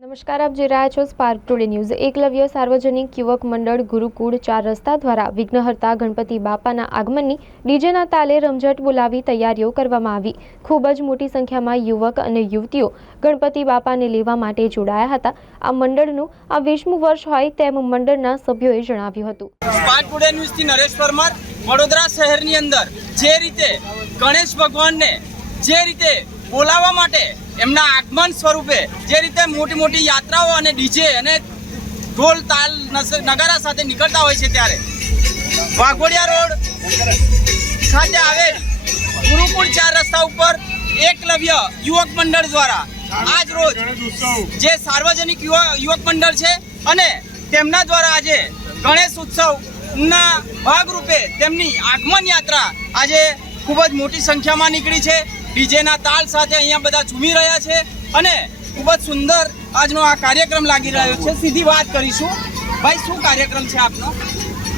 નમસ્કાર, આપ જોઈ રહ્યા છો સ્પાર્ક ટુડે ન્યૂઝ। એકલવ્ય સાર્વજનિક યુવક મંડળ ગુરુકુળ 4 રસ્તા દ્વારા વિઘ્નહર્તા ગણપતિ બાપાના આગમનની ડીજેના તાલે રમઝટ બોલાવી તૈયારીઓ કરવામાં આવી। ખૂબ જ મોટી સંખ્યામાં યુવક અને યુવતીઓ ગણપતિ બાપાને લેવા માટે જોડાયા હતા। આ મંડળનું આ 20મું વર્ષ હોય તેમ મંડળના સભ્યોએ જણાવ્યું હતું। સ્પાર્ક ટુડે ન્યૂઝથી નરેશ પરમાર। વડોદરા શહેરની અંદર જે રીતે ગણેશ ભગવાનને જે રીતે બોલાવવા માટે એમના આગમન સ્વરૂપે જે રીતે મોટી મોટી યાત્રાઓ અને ડીજે અને ઢોલ તાલ નગારા સાથે નીકળતા હોય છે, ત્યારે વાઘોડિયા રોડ ખાતે આવેલ ગુરુકુળ 4 રસ્તા ઉપર એકલવ્ય યુવક મંડળ દ્વારા આજ રોજ જે સાર્વજનિક યુવક મંડળ છે અને તેમના દ્વારા આજે ગણેશ ઉત્સવના ભાગરૂપે તેમની આગમન યાત્રા આજે ખૂબ જ મોટી સંખ્યામાં નીકળી છે। ડીજેના તાલ સાથે અહીંયા બધા ઝૂમી રહ્યા છે અને ખૂબ જ સુંદર આજનો આ કાર્યક્રમ લાગી રહ્યો છે। સીધી વાત કરીશું, ભાઈ શું કાર્યક્રમ છે આપનો?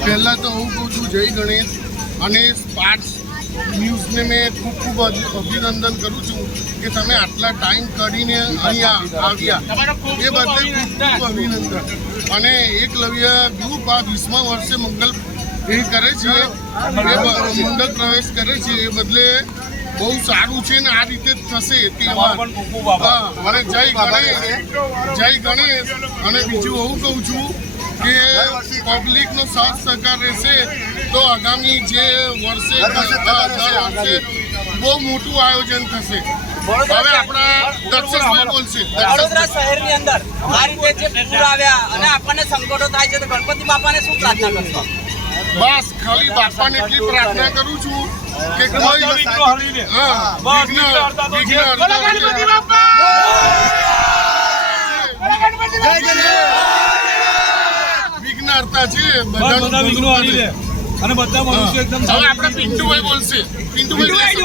પહેલા તો હું કહું છું જય ગણેશ અને સ્પાર્ક્સ ન્યૂઝને મેં ખૂબ અભિનંદન કરું છું કે તમે આટલા ટાઈમ કાઢીને અહીંયા આવ્યા, એ બદલે ખૂબ અભિનંદન। અને એકલવ્ય ગ્રુપ આ 20મા વર્ષે મંગલ એ કરે છે, એ મંગલ પ્રવેશ કરે છે, એ બદલે બહુ સારું છે ને આ રીતે જ થશે તહેવાર। અને જય ગણેશ। અને બીજું હું કહું છું કે પબ્લિકનો સાથ સહકાર રહેશે તો આગામી જે વર્ષે બહુ મોટું આયોજન થશે। હવે આપણા દક્ષેશભાઈ બોલશે। વડોદરા શહેરની અંદર આ રીતે જે પૂર આવ્યા અને આપણને સંકટો થાય છે, તો ગણપતિ બાપાને શું પ્રાર્થના કરશો? બસ ખાલી બાપાને એટલી પ્રાર્થના કરું છું કે વિઘ્નહર્તા છે, બધા વિઘ્નો હરી લે અને બધા મનુષ્ય એકદમ। હવે આપણે પિન્ટુભાઈ બોલશે। પિન્ટુભાઈ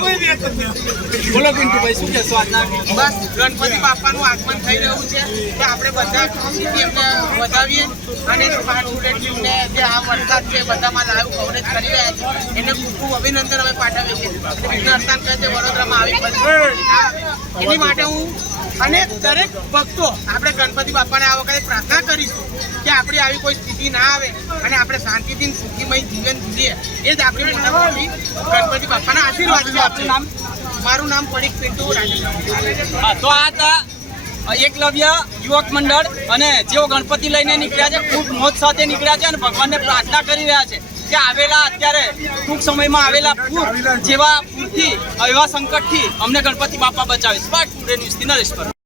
બોલો પિન્ટુભાઈ, શું કહેશો આજના? બસ ગણપતિ બાપાનું આગમન થઈ રહ્યું છે કે આપણે બધા ખુશીથી એમને વધાવીએ અને સ્પાર્ક ટુડે ન્યૂઝને જે આ વરસાદ છે બધામાં લાઈવ કવરેજ કરી રહ્યા છે એને ખૂબ ખૂબ અભિનંદન અમે પાઠવીએ છીએ। વિઘ્નહર્તા કહે છે વડોદરામાં આવી બધી એની માટે હું અને દરેક ભક્તો આપણે ગણપતિ બાપાને આ વખતે પ્રાર્થના કરીશું કે આપણી આવી કોઈ સ્થિતિ ના આવે અને આપણે શાંતિથી સુખીમય જીવન જીવીએ। એ જ આપણી મોટા મોટી ગણપતિ બાપાના આશીર્વાદ છે। આપનું નામ? મારું નામ પડીક પિન્ટુ રાજેશ। તો આ હતા એકલવ્ય યુવક મંડળ અને જેઓ ગણપતિ લઈને નીકળ્યા છે, ખૂબ મોજ સાથે નીકળ્યા છે અને ભગવાનને પ્રાર્થના કરી રહ્યા છે કે આવેલા અત્યારે ટૂંક સમયમાં આવેલા પૂર જેવા પૂરથી એવા સંકટથી અમને ગણપતિ બાપા બચાવે। સ્પાર્ક ટુડે ન્યૂઝથી નરેશ પરમાર।